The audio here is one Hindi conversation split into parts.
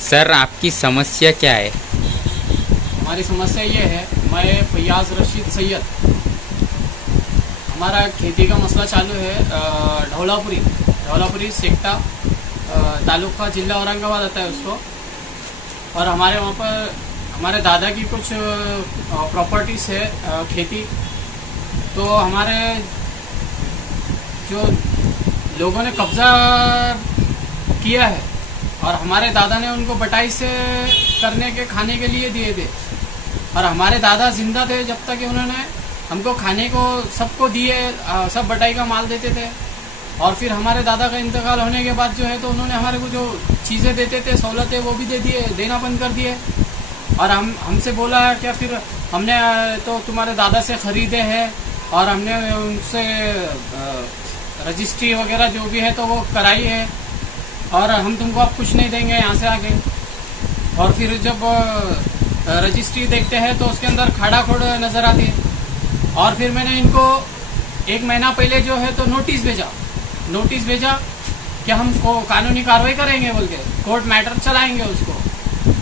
सर आपकी समस्या क्या है? हमारी समस्या ये है, मैं फैयाज रशीद सैयद, हमारा खेती का मसला चालू है। ढौलापुरी सेक्टा तालुका जिला औरंगाबाद आता है उसको। और हमारे वहाँ पर हमारे दादा की कुछ प्रॉपर्टीज़ है खेती। तो हमारे जो लोगों ने कब्ज़ा किया है और हमारे दादा ने उनको बटाई से करने के खाने के लिए दिए थे। और हमारे दादा जिंदा थे जब तक कि उन्होंने हमको खाने को सबको दिए, सब बटाई का माल देते थे। और फिर हमारे दादा का इंतकाल होने के बाद जो है तो उन्होंने हमारे को जो चीज़ें देते थे, सहूलतें, वो भी देना बंद कर दिए। और हमसे बोला है क्या, फिर हमने तो तुम्हारे दादा से ख़रीदे हैं और हमने उनसे रजिस्ट्री वगैरह जो भी है तो वो कराई है और हम तुमको अब कुछ नहीं देंगे यहाँ से आगे। और फिर जब रजिस्ट्री देखते हैं तो उसके अंदर खाड़ा खोड़ नज़र आती है। और फिर मैंने इनको 1 महीना पहले जो है तो नोटिस भेजा कि हम कानूनी कार्रवाई करेंगे बोल के, कोर्ट मैटर चलाएंगे उसको।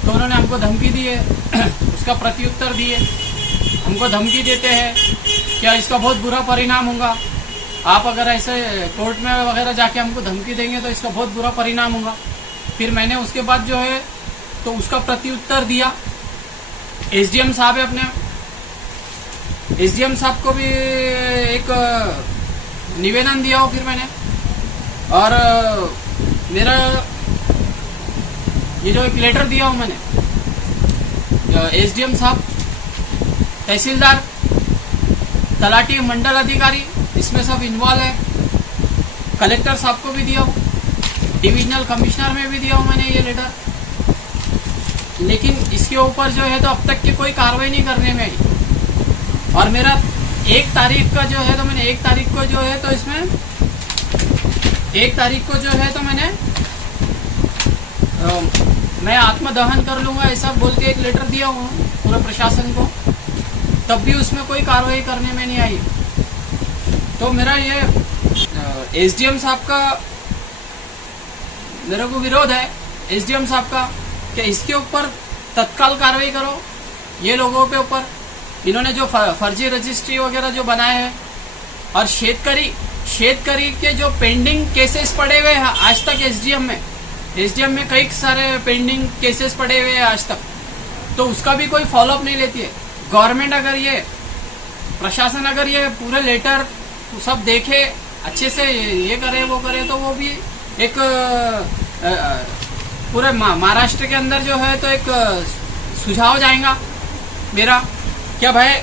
तो उन्होंने हमको धमकी दी है उसका प्रत्युत्तर दिए। हमको धमकी देते हैं क्या इसका बहुत बुरा परिणाम होगा, आप अगर ऐसे कोर्ट में वगैरह जाके हमको धमकी देंगे तो इसका बहुत बुरा परिणाम होगा। फिर मैंने उसके बाद जो है तो उसका प्रत्युत्तर दिया। एसडीएम साहब है, अपने एसडीएम साहब को भी एक निवेदन दिया हो फिर मैंने। और मेरा ये जो एक लेटर दिया हूँ मैंने, एसडीएम साहब, तहसीलदार, तलाटी, मंडल अधिकारी, इसमें सब इन्वॉल्व है। कलेक्टर साहब को भी दिया हूँ, डिविजनल कमिश्नर में भी दिया हूँ मैंने ये लेटर। लेकिन इसके ऊपर जो है तो अब तक की कोई कार्रवाई नहीं करने में आई। और मेरा 1 तारीख का जो है तो मैंने 1 तारीख को जो है तो इसमें 1 तारीख को जो है तो मैं आत्मदहन कर लूँगा ऐसा बोल के एक लेटर दिया हूँ पूरे प्रशासन को, तब भी उसमें कोई कार्रवाई करने में नहीं आई। तो मेरा ये एसडीएम साहब का मेरे को विरोध है, एसडीएम साहब का, कि इसके ऊपर तत्काल कार्रवाई करो। ये लोगों के ऊपर इन्होंने जो फर्जी रजिस्ट्री वगैरह जो बनाए हैं, और शेतकरी के जो पेंडिंग केसेस पड़े हुए हैं आज तक एसडीएम में कई सारे पेंडिंग केसेस पड़े हुए हैं आज तक, तो उसका भी कोई फॉलोअप नहीं लेती है गवर्नमेंट। अगर ये प्रशासन अगर ये पूरे लेटर सब देखे, अच्छे से ये करे वो करे, तो वो भी एक पूरे महाराष्ट्र के अंदर जो है तो एक सुझाव जाएगा मेरा, क्या भाई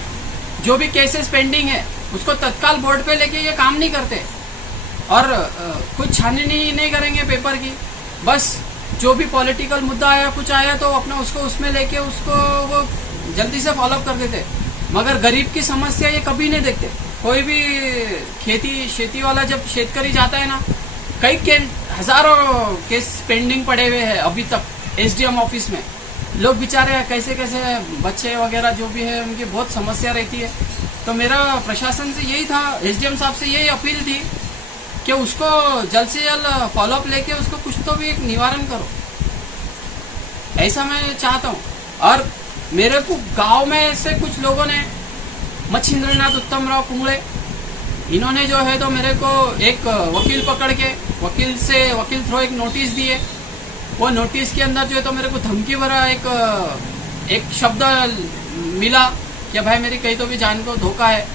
जो भी केसेस पेंडिंग है उसको तत्काल बोर्ड पे लेके ये काम नहीं करते और कुछ छाननी नहीं करेंगे पेपर की। बस जो भी पॉलिटिकल मुद्दा आया, कुछ आया तो अपना उसको उसमें लेके उसको वो जल्दी से फॉलोअप कर देते, मगर गरीब की समस्या ये कभी नहीं देखते। कोई भी खेती वाला जब शेतकरी जाता है ना, कई हजारों केस पेंडिंग पड़े हुए हैं अभी तक एसडीएम ऑफिस में। लोग बेचारे कैसे बच्चे वगैरह जो भी है उनकी बहुत समस्या रहती है। तो मेरा प्रशासन से यही था, एसडीएम साहब से यही अपील थी कि उसको जल्द से जल्द फॉलोअप लेके उसको कुछ तो भी एक निवारण करो, ऐसा मैं चाहता हूँ। और मेरे को गांव में से कुछ लोगों ने, मच्छिंद्रनाथ उत्तमराव कुंगड़े, इन्होंने जो है तो मेरे को एक वकील पकड़ के वकील थ्रू एक नोटिस दिए। वो नोटिस के अंदर जो है तो मेरे को धमकी भरा एक शब्द मिला कि भाई मेरी कहीं तो भी जान को धोखा है।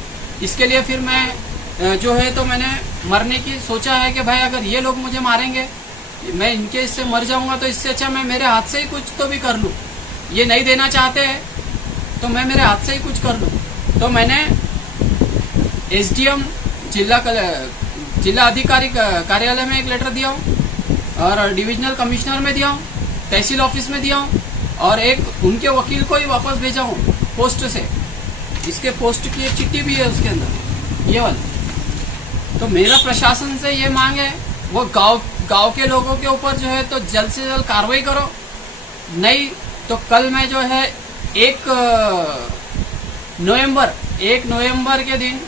इसके लिए फिर मैं जो है तो मैंने मरने की सोचा है कि भाई अगर ये लोग मुझे मारेंगे, मैं इनके इससे मर जाऊंगा, तो इससे अच्छा मैं मेरे हाथ से ही कुछ तो भी कर लूँ। ये नहीं देना चाहते हैं तो मैं मेरे हाथ से ही कुछ कर लूँ। तो मैंने एसडीएम जिला अधिकारी कार्यालय में एक लेटर दिया हूँ और डिविजनल कमिश्नर में दिया हूँ, तहसील ऑफिस में दिया हूँ, और एक उनके वकील को ही वापस भेजा हूँ पोस्ट से। इसके पोस्ट की एक चिट्ठी भी है उसके अंदर, ये वाली। तो मेरा प्रशासन से ये मांग है, वो गांव के लोगों के ऊपर जो है तो जल्द से जल्द कार्रवाई करो, नहीं तो कल मैं जो है 1 नवंबर के दिन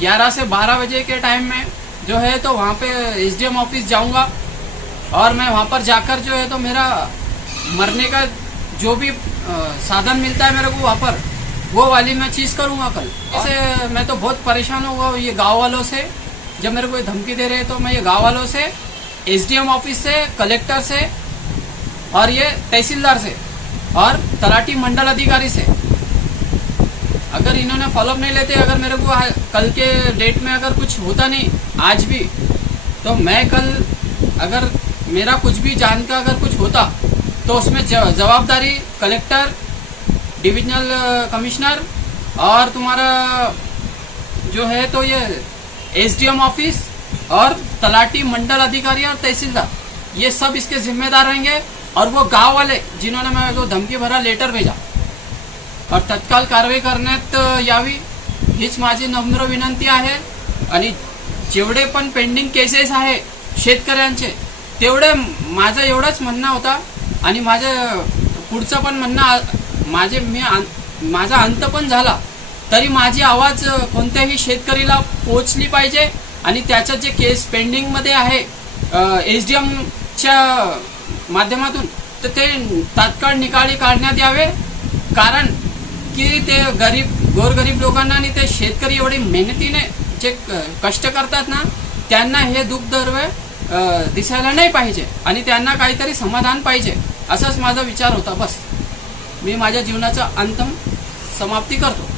11 से 12 बजे के टाइम में जो है तो वहाँ पे एसडीएम ऑफिस जाऊंगा और मैं वहाँ पर जाकर जो है तो मेरा मरने का जो भी साधन मिलता है मेरे को वहाँ पर, वो वाली मैं चीज करूंगा कल। ऐसे मैं तो बहुत परेशान हुआ ये गांव वालों से, जब मेरे को ये धमकी दे रहे हैं तो मैं ये गांव वालों से, एसडीएम ऑफिस से, कलेक्टर से और ये तहसीलदार से और तलाटी मंडल अधिकारी से, अगर इन्होंने फॉलोअप नहीं लेते, अगर मेरे को कल के डेट में अगर कुछ होता नहीं आज भी, तो मैं कल अगर मेरा कुछ भी जान का अगर कुछ होता तो उसमें जवाबदारी कलेक्टर, डिविजनल कमिश्नर और तुम्हारा जो है तो ये एसडीएम ऑफिस और तलाटी मंडल अधिकारी और तहसीलदार, ये सब इसके जिम्मेदार रहेंगे। और वो गांव वाले जिन्होंने मेरे को धमकी भरा लेटर भेजा और तत्काल कारवाई करण्यात यावी हीच माझी नम्र विनंती आहे। आणि जेवढे पण पेंडिंग केसेस आहे शेतकऱ्यांचे, तेवढे माझं एवढंच म्हणणं होता आणि माझं पुढचं पण म्हणणं माझा अंत पण झाला, तरी माझी आवाज कोणत्याही शेतकरीला पोहोचली पाहिजे आणि त्याचं जे केस पेंडिंग मध्ये आहे एसडीएमच्या माध्यमातून, तर ते तात्काळ निकाली काढण्यात यावे। कारण की ते गोरगरीब लोकांना आणि ते शेतकरी एवढी मेहनतीने जे कष्ट करतात ना, त्यांना हे दुःख दर्वे दिसायला नाही पाहिजे आणि त्यांना काहीतरी समाधान पाहिजे, असाच माझा विचार होता। बस मी माझ्या जीवनाचा अंतिम समाप्ती करतो।